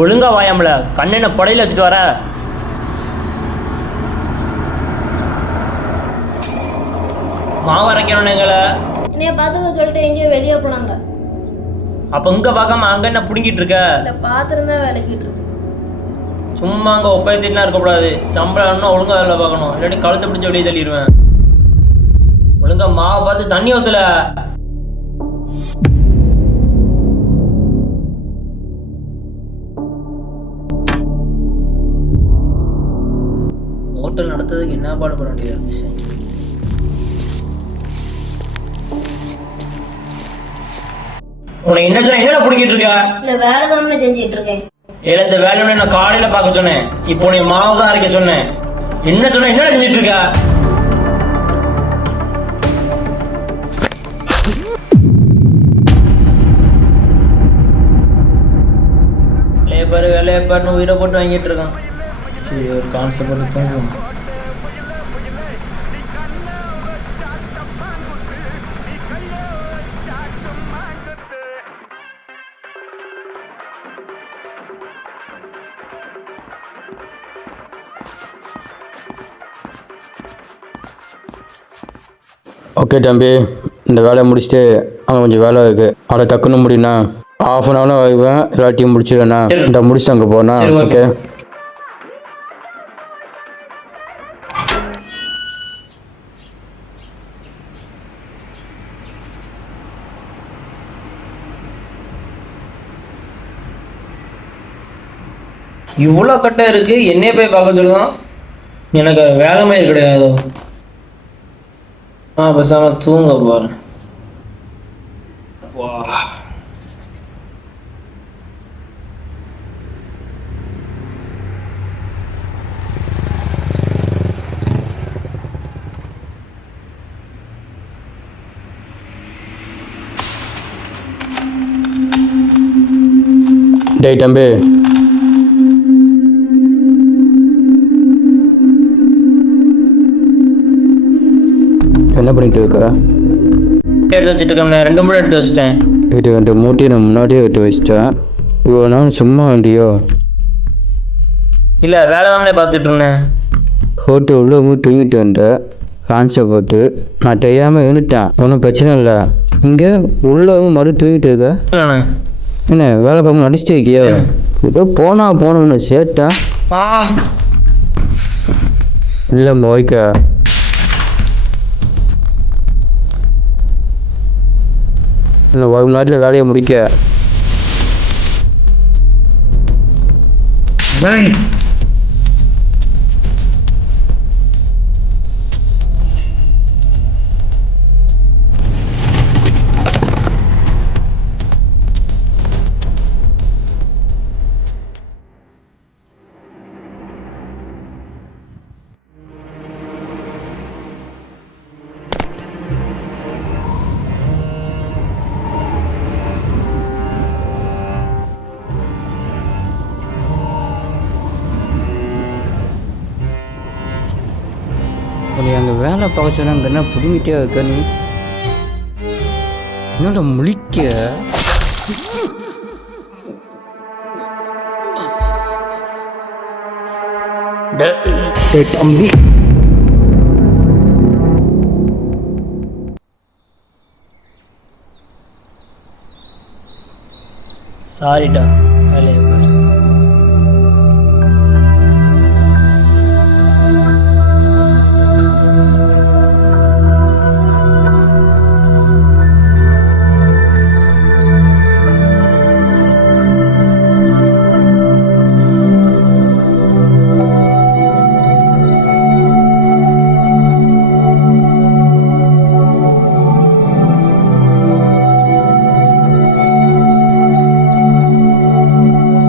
ஒழுங்கா வாயாமல கண்ணென்ன புடையில வச்சுட்டு வர. மாவு அரைக்கணும் எங்களை என்னைய பார்த்துக்க சொல்லிட்டு எங்கேயோ வெளியே போனாங்க. அப்போ இங்கே பார்க்காம அங்கே என்ன பிடுங்கிட்டு இருக்க? இல்லை பாத்திரம் தான் விளக்கிட்டு இருக்கு. சும்மா அங்கே ஒப்பயத்தின்னா இருக்கக்கூடாது. சம்பளம்னா ஒழுங்கா வேலை பார்க்கணும், இல்லாட்டி கழுத்தை பிடிச்சி வெளியே தள்ளிடுவேன். ஒழுங்கா மாவை பார்த்து தண்ணி ஊற்றல. ஹோட்டல் நடத்துறதுக்கு என்ன பாடுபட வேண்டியது விஷயம். உனக்கு என்ன பிடிக்கிட்டு இருக்க? இல்லை வேலை தானே செஞ்சுட்டு இருக்கேன். இந்த வேலையை நான் காலையில பார்க்க சொன்னேன். இப்போ நீ மாவு தான் அரைக்க சொன்னேன். என்ன சொன்ன? என்ன செஞ்சுட்டு இருக்க? லேபர்னு உயிரை போட்டு வாங்கிட்டு இருக்கான். ஒரு கான்செப்ட் தோணும். ஓகே தம்பி, இந்த வேலையை முடிச்சுட்டு அவன் கொஞ்சம் வேலை இருக்குது, அவளை டக்குன்னு முடியுண்ணா. ½ அன் ஹவர்னா வைவேன், எல்லாத்தையும் முடிச்சிடுவேண்ணா. இந்த முடிச்சுட்டு அங்கே போனா. ஓகே இவ்வளோ கட்டை இருக்கு, என்னைய போய் பார்க்க சொல்லுவான். எனக்கு வேலை மாதிரி கிடையாது. பேசாம தூங்க போற. டேய் தம்பி, என்ன பண்ணிட்டு இருக்க? எடுத்து வச்சுட்டு இருக்கேன். 2 மூட்டை எடுத்து வச்சிட்டேன். இது 2 மூட்டையை நான் முன்னாடியே எடுத்து வச்சிட்டேன். இவ்வளோ நாள் சும்மா வண்டியோ? இல்லை, வேலை தானே பார்த்துட்டு இருந்தேன். ஹோட்டல் உள்ள தூங்கிட்டு வந்தேன் கான்செப்ட் போட்டு. நான் தெரியாமல் இருந்துட்டேன், ஒன்றும் பிரச்சனை இல்லை. இங்கே உள்ள மறுபடியும் தூங்கிட்டு இருக்க. என்ன வேலை பார்க்க நடிச்சிட்டு இருக்கியோ? ஏதோ போனோம்னு சேட்டேன். இல்லை ஓய்க்க, இல்லை 1 மணி நேரத்தில் வேலையை முடிக்க. நீ அங்கே வேலை பார்க்க சொன்னா அங்கே என்ன பிடிங்கிட்டே இருக்க? நீ என்னோட முழிக்க. தம்பி, சாரிடா.